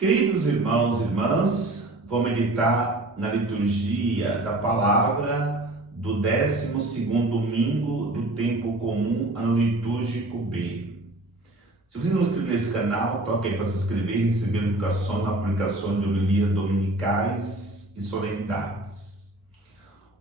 Queridos irmãos e irmãs, vou meditar na liturgia da palavra do 12º domingo do tempo comum, ano litúrgico B. Se você não é inscrito nesse canal, toque aí para se inscrever e receber notificações na publicação de homilias dominicais e solenidades.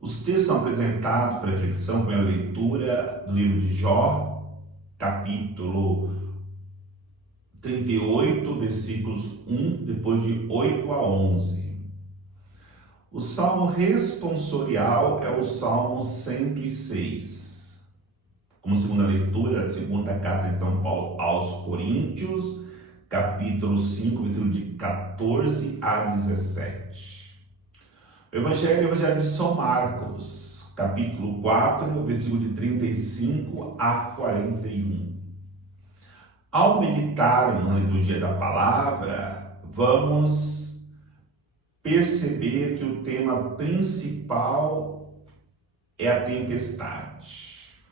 Os textos são apresentados para reflexão com a leitura do livro de Jó, capítulo 38, versículos 1, depois de 8 a 11. O salmo responsorial é o Salmo 106. Como segunda leitura, a segunda carta de São Paulo aos Coríntios, capítulo 5, versículo de 14 a 17. O Evangelho é o Evangelho de São Marcos, capítulo 4, versículo de 35 a 41. Ao meditar na liturgia da palavra, vamos perceber que o tema principal é a tempestade.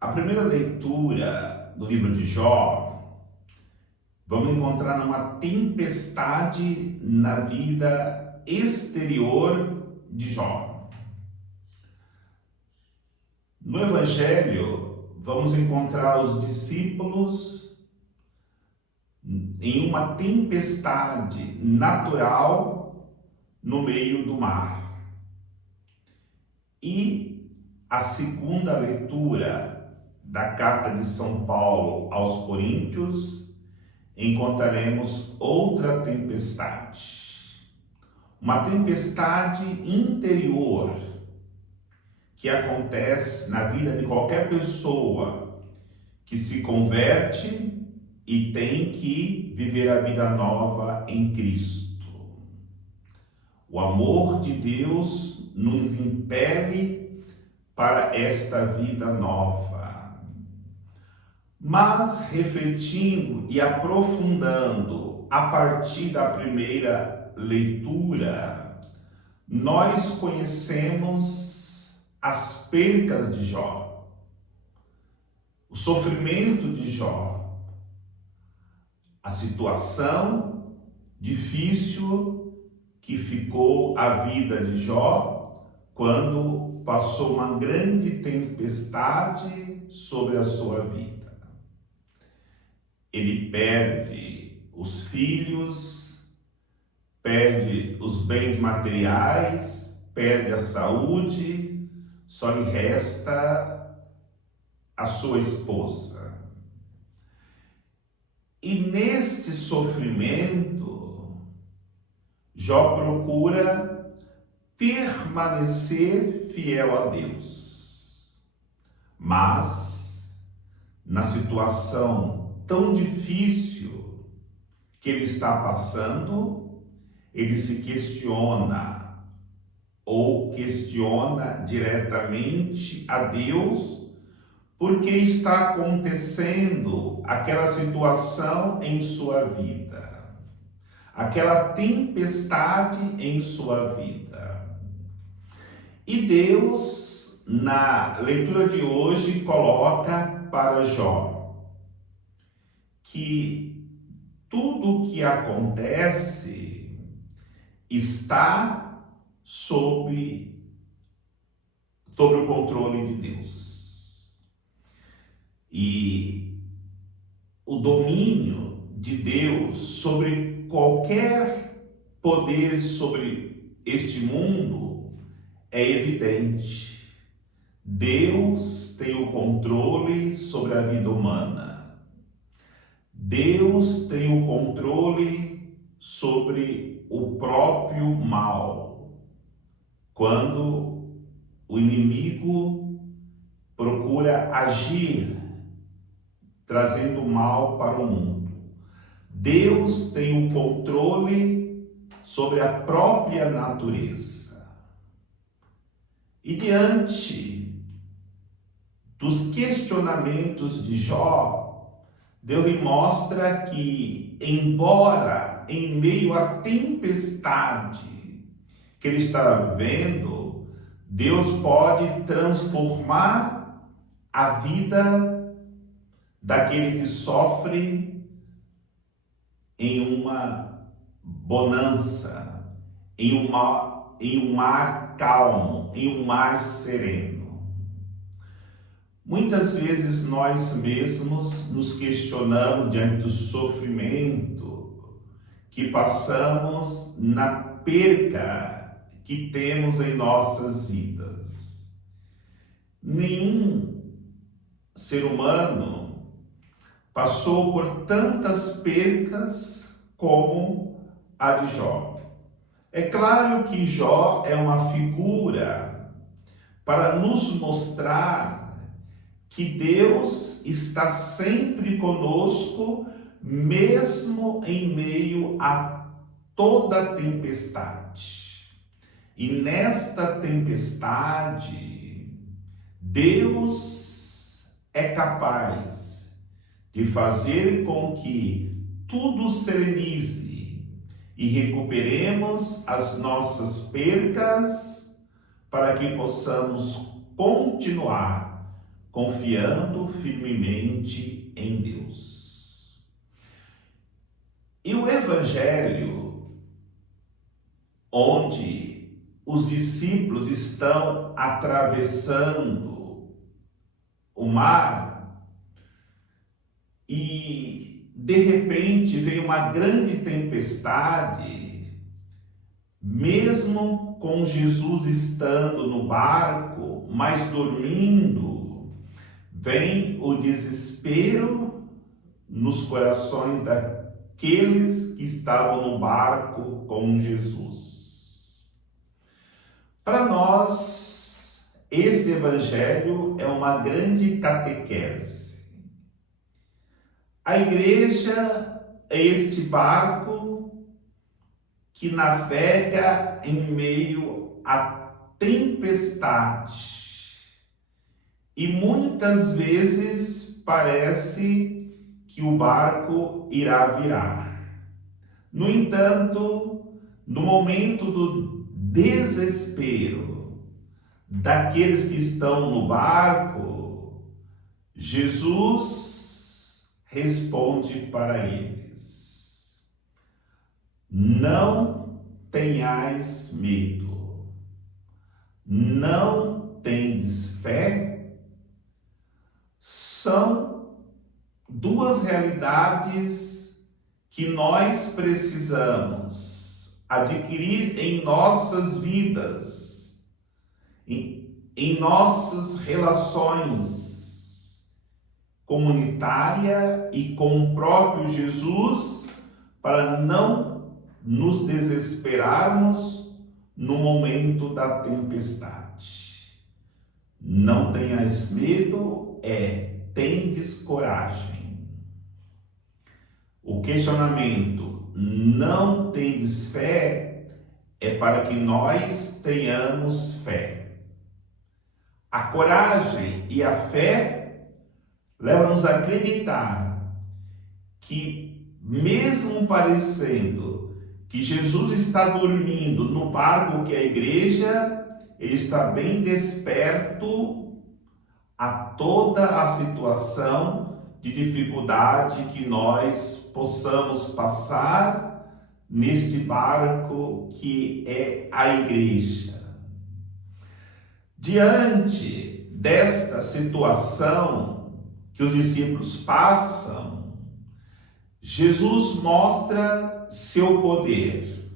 A primeira leitura do livro de Jó, vamos encontrar uma tempestade na vida exterior de Jó. No Evangelho, vamos encontrar os discípulos em uma tempestade natural no meio do mar. E a segunda leitura da carta de São Paulo aos Coríntios, encontraremos outra tempestade. Uma tempestade interior que acontece na vida de qualquer pessoa que se converte e tem que viver a vida nova em Cristo. O amor de Deus nos impele para esta vida nova. Mas refletindo e aprofundando a partir da primeira leitura, nós conhecemos as percas de Jó, o sofrimento de Jó, a situação difícil que ficou a vida de Jó quando passou uma grande tempestade sobre a sua vida. Ele perde os filhos, perde os bens materiais, perde a saúde, só lhe resta a sua esposa. E neste sofrimento, Jó procura permanecer fiel a Deus. Mas, na situação tão difícil que ele está passando, ele se questiona diretamente a Deus por que está acontecendo aquela situação em sua vida, aquela tempestade em sua vida. E Deus, na leitura de hoje, coloca para Jó que tudo o que acontece está sob o controle de Deus. E o domínio de Deus sobre qualquer poder sobre este mundo é evidente. Deus tem o controle sobre a vida humana. Deus tem o controle sobre o próprio mal. Quando o inimigo procura agir, trazendo mal para o mundo, Deus tem o controle sobre a própria natureza. E diante dos questionamentos de Jó, Deus lhe mostra que, embora em meio à tempestade que ele está vivendo, Deus pode transformar a vida daquele que sofre em uma bonança, em um mar calmo, em um mar sereno. Muitas vezes nós mesmos nos questionamos diante do sofrimento que passamos, na perca que temos em nossas vidas. Nenhum ser humano passou por tantas percas como a de Jó. É claro que Jó é uma figura para nos mostrar que Deus está sempre conosco, mesmo em meio a toda tempestade. E nesta tempestade, Deus é capaz de fazer com que tudo serenize e recuperemos as nossas percas para que possamos continuar confiando firmemente em Deus. E o Evangelho, onde os discípulos estão atravessando o mar e de repente vem uma grande tempestade, mesmo com Jesus estando no barco, mas dormindo, vem o desespero nos corações daqueles que estavam no barco com Jesus. Para nós, esse Evangelho é uma grande catequese. A igreja é este barco que navega em meio à tempestade. E muitas vezes parece que o barco irá virar. No entanto, no momento do desespero daqueles que estão no barco, Jesus responde para eles: não tenhais medo, não tendes fé. São duas realidades que nós precisamos adquirir em nossas vidas, em nossas relações comunitárias e com o próprio Jesus, para não nos desesperarmos no momento da tempestade. Não tenhais medo, tendes coragem. O questionamento, não tendes fé, é para que nós tenhamos fé. A coragem e a fé levam-nos a acreditar que, mesmo parecendo que Jesus está dormindo no barco que é a igreja, ele está bem desperto a toda a situação de dificuldade que nós possamos passar neste barco que é a igreja. Diante desta situação que os discípulos passam, Jesus mostra seu poder,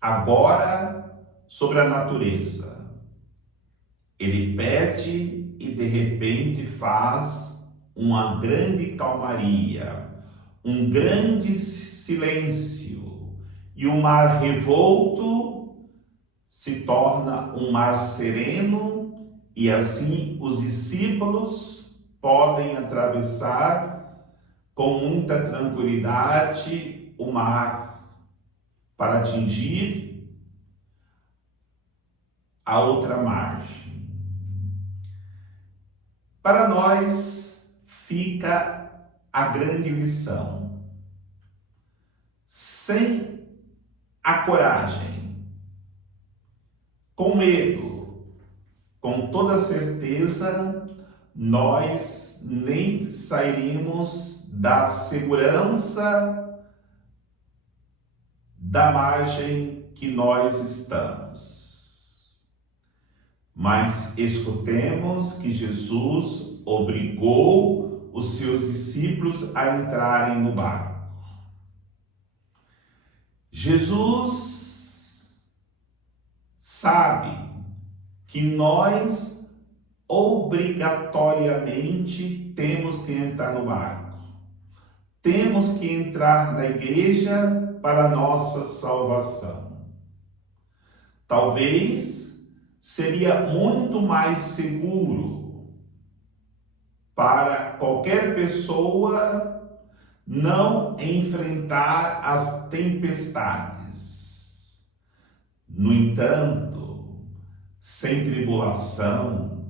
agora sobre a natureza. Ele pede e de repente faz uma grande calmaria, um grande silêncio, e o mar revolto se torna um mar sereno, e assim os discípulos podem atravessar com muita tranquilidade o mar para atingir a outra margem. Para nós fica a grande lição: sem a coragem, com medo, com toda certeza, nós nem sairíamos da segurança da margem que nós estamos. Mas escutemos que Jesus obrigou os seus discípulos a entrarem no barco. Jesus sabe que nós obrigatoriamente temos que entrar no barco. Temos que entrar na igreja para a nossa salvação. Talvez seria muito mais seguro para qualquer pessoa não enfrentar as tempestades. No entanto, sem tribulação,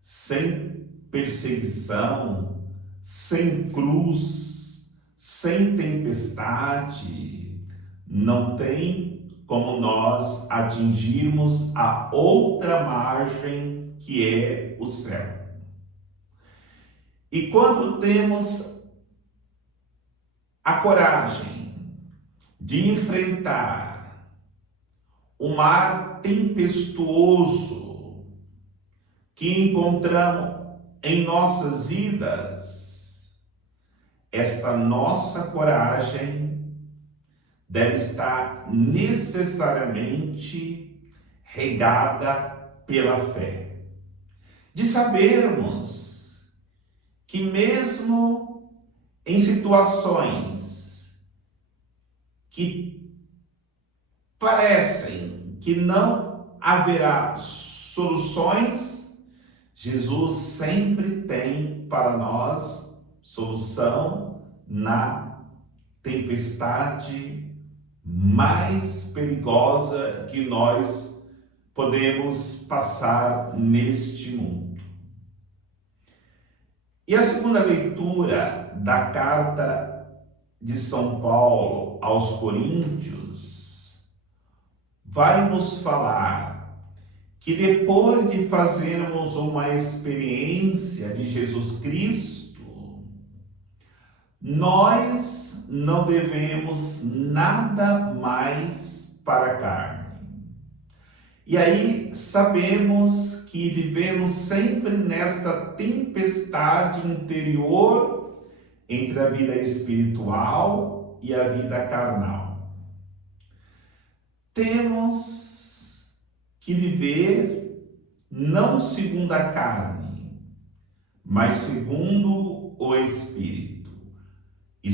sem perseguição, sem cruz, sem tempestade, não tem como nós atingirmos a outra margem que é o céu. E quando temos a coragem de enfrentar o mar tempestuoso que encontramos em nossas vidas, esta nossa coragem deve estar necessariamente regada pela fé. De sabermos que mesmo em situações que parecem que não haverá soluções, Jesus sempre tem para nós solução na tempestade mais perigosa que nós podemos passar neste mundo. E a segunda leitura da carta de São Paulo aos Coríntios vai nos falar que depois de fazermos uma experiência de Jesus Cristo, nós não devemos nada mais para a carne. E aí sabemos que vivemos sempre nesta tempestade interior entre a vida espiritual e a vida carnal. Temos que viver não segundo a carne, mas segundo o Espírito. E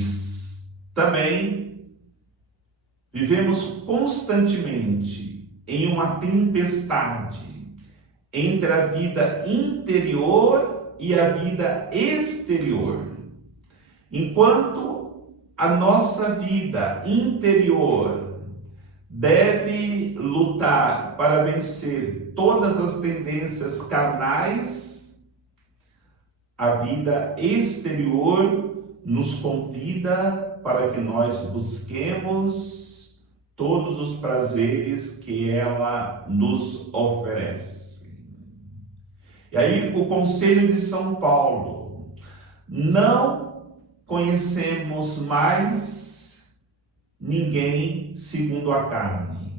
também vivemos constantemente em uma tempestade entre a vida interior e a vida exterior. Enquanto a nossa vida interior deve lutar para vencer todas as tendências carnais, a vida exterior nos convida para que nós busquemos todos os prazeres que ela nos oferece. E aí o conselho de São Paulo: não conhecemos mais ninguém segundo a carne,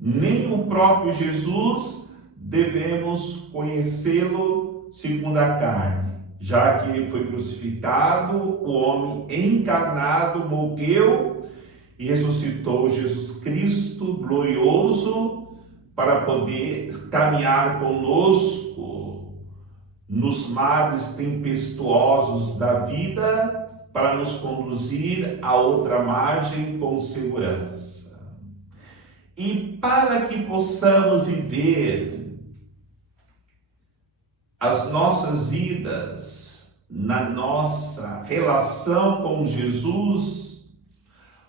nem o próprio Jesus devemos conhecê-lo segundo a carne, já que ele foi crucificado, o homem encarnado morreu e ressuscitou Jesus Cristo glorioso para poder caminhar conosco nos mares tempestuosos da vida, para nos conduzir a outra margem com segurança. E para que possamos viver as nossas vidas na nossa relação com Jesus,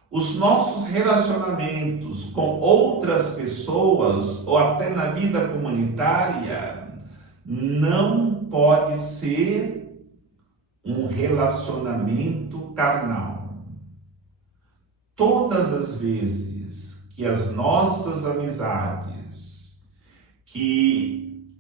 os nossos relacionamentos com outras pessoas ou até na vida comunitária não pode ser um relacionamento carnal. Todas as vezes que as nossas amizades, que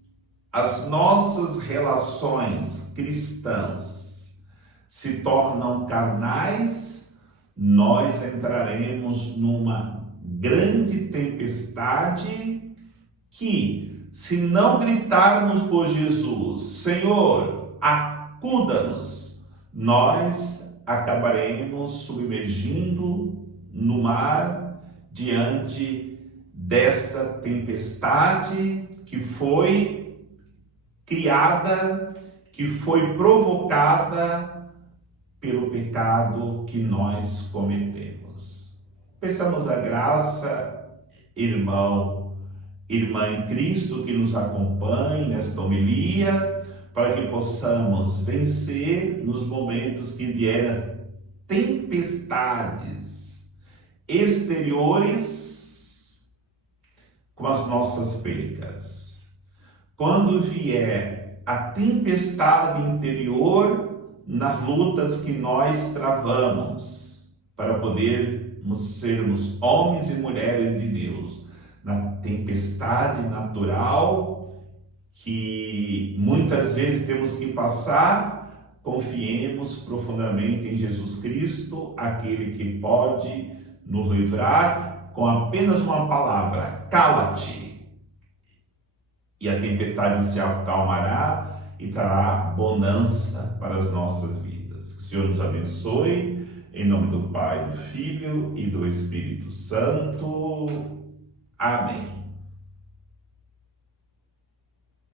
as nossas relações cristãs se tornam carnais, nós entraremos numa grande tempestade que, se não gritarmos por Jesus, Senhor, acuda-nos, nós acabaremos submergindo no mar diante desta tempestade que foi criada, que foi provocada pelo pecado que nós cometemos. Peçamos a graça, irmão, irmã em Cristo, que nos acompanhe nesta homilia, para que possamos vencer nos momentos que vieram tempestades exteriores com as nossas percas. Quando vier a tempestade interior nas lutas que nós travamos para podermos sermos homens e mulheres de Deus, na tempestade natural que muitas vezes temos que passar, confiemos profundamente em Jesus Cristo, aquele que pode nos livrar com apenas uma palavra: cala-te. E a tempestade se acalmará e trará bonança para as nossas vidas. Que o Senhor nos abençoe, em nome do Pai, do Filho e do Espírito Santo. Amém.